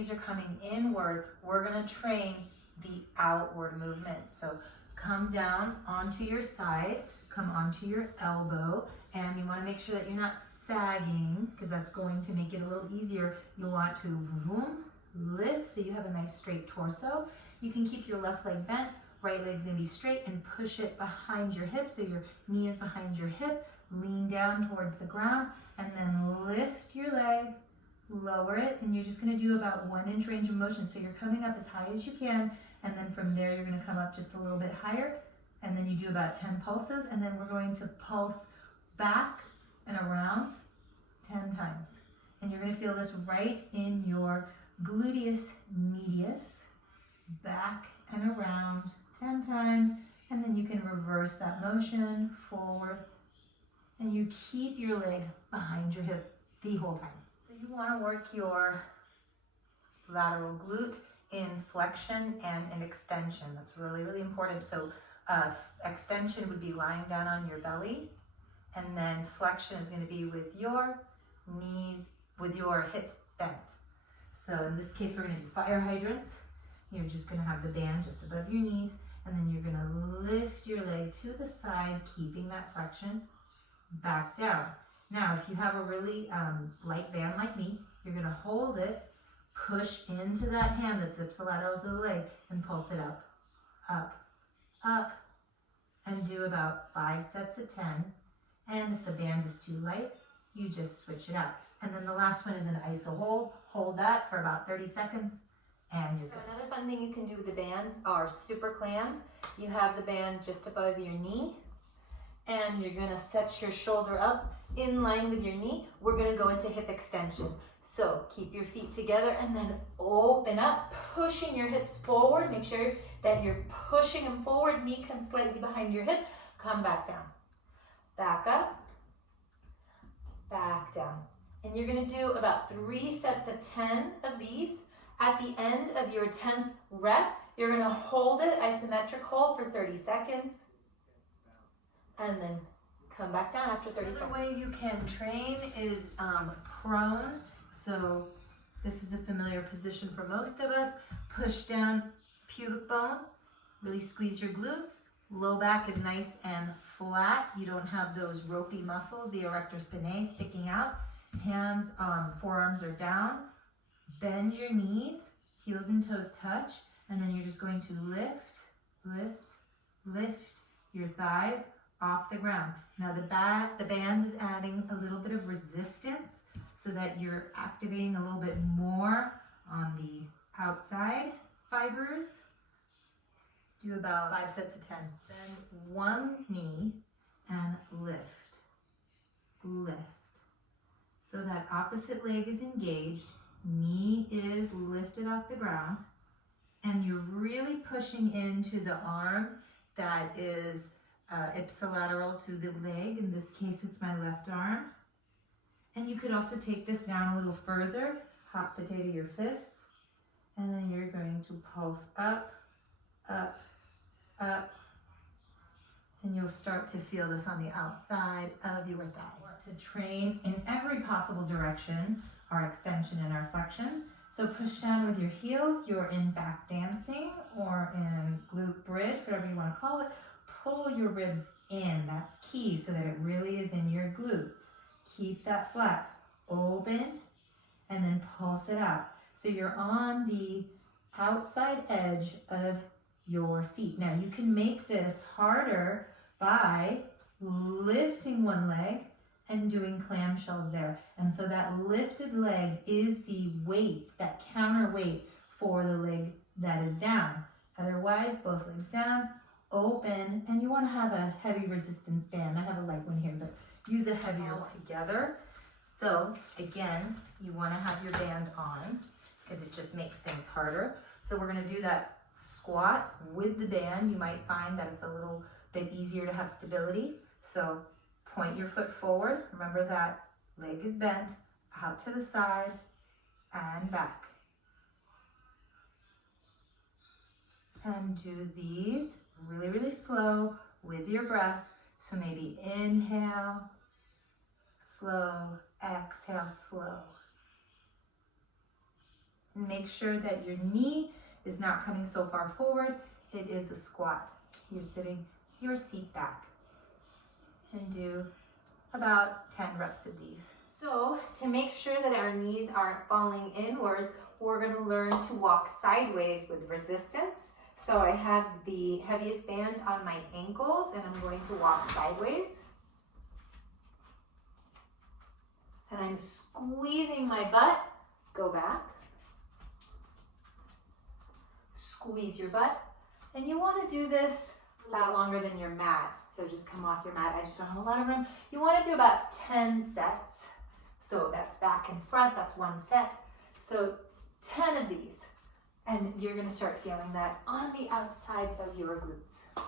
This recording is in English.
knees are coming inward, we're gonna train the outward movement. So come down onto your side, come onto your elbow, and you wanna make sure that you're not sagging, because that's going to make it a little easier. You want to vroom, lift so you have a nice straight torso. You can keep your left leg bent, right leg's gonna be straight, and push it behind your hip so your knee is behind your hip. Lean down towards the ground and then lift your leg, lower it, and you're just gonna do about 1 inch range of motion. So you're coming up as high as you can, and then from there you're gonna come up just a little bit higher, and then you do about 10 pulses, and then we're going to pulse back and around 10 times. And you're gonna feel this right in your gluteus medius, back and around 10 times, and then you can reverse that motion forward, and you keep your leg behind your hip the whole time. So you wanna work your lateral glute in flexion and in extension. That's really, really important. So extension would be lying down on your belly, and then flexion is gonna be with your knees, with your hips bent. So in this case, we're gonna do fire hydrants. You're just gonna have the band just above your knees, and then you're gonna lift your leg to the side, keeping that flexion, back down. Now, if you have a really light band like me, you're gonna hold it, push into that hand that's ipsilateral to the leg, and pulse it up, up, up, and do about 5 sets of 10. And if the band is too light, you just switch it out. And then the last one is an iso hold. Hold that for about 30 seconds, and you're good. Another fun thing you can do with the bands are super clams. You have the band just above your knee, and you're gonna set your shoulder up in line with your knee. We're gonna go into hip extension. So keep your feet together and then open up, pushing your hips forward. Make sure that you're pushing them forward. Knee comes slightly behind your hip. Come back down. Back up, back down. And you're gonna do about 3 sets of 10 of these. At the end of your 10th rep, you're gonna hold it, isometric hold for 30 seconds. And then come back down after 30 seconds. Another way you can train is prone. So this is a familiar position for most of us. Push down pubic bone, really squeeze your glutes. Low back is nice and flat. You don't have those ropey muscles, the erector spinae sticking out. Hands, forearms are down. Bend your knees, heels and toes touch, and then you're just going to lift, lift, lift your thighs off the ground. Now the band is adding a little bit of resistance so that you're activating a little bit more on the outside fibers. Do about 5 sets of 10. Bend one knee and lift, lift. So that opposite leg is engaged, knee is lifted off the ground, and you're really pushing into the arm that is ipsilateral to the leg. In this case, it's my left arm. And you could also take this down a little further, hot potato your fists, and then you're going to pulse up, up, up, and you'll start to feel this on the outside of your thigh. To train in every possible direction, our extension and our flexion. So push down with your heels. You're in back dancing or in glute bridge, whatever you want to call it. Pull your ribs in. That's key so that it really is in your glutes. Keep that flat. Open and then pulse it out. So you're on the outside edge of your feet. Now you can make this harder by lifting one leg and doing clamshells there. And so that lifted leg is the weight, that counterweight for the leg that is down. Otherwise, both legs down, open, and you want to have a heavy resistance band. I have a light one here, but use a heavier one together. So again, you want to have your band on because it just makes things harder. So we're going to do that squat with the band. You might find that it's a little bit easier to have stability. So point your foot forward. Remember that leg is bent, out to the side and back. And do these really, really slow with your breath. So maybe inhale, slow, exhale, slow. And make sure that your knee is not coming so far forward. It is a squat. You're sitting your seat back. And do about 10 reps of these. So to make sure that our knees aren't falling inwards, we're going to learn to walk sideways with resistance. So I have the heaviest band on my ankles and I'm going to walk sideways. And I'm squeezing my butt. Go back. Squeeze your butt. And you want to do this about longer than your mat. So just come off your mat. I just don't have a lot of room. You want to do about 10 sets. So that's back and front. That's one set. So 10 of these. And you're going to start feeling that on the outsides of your glutes.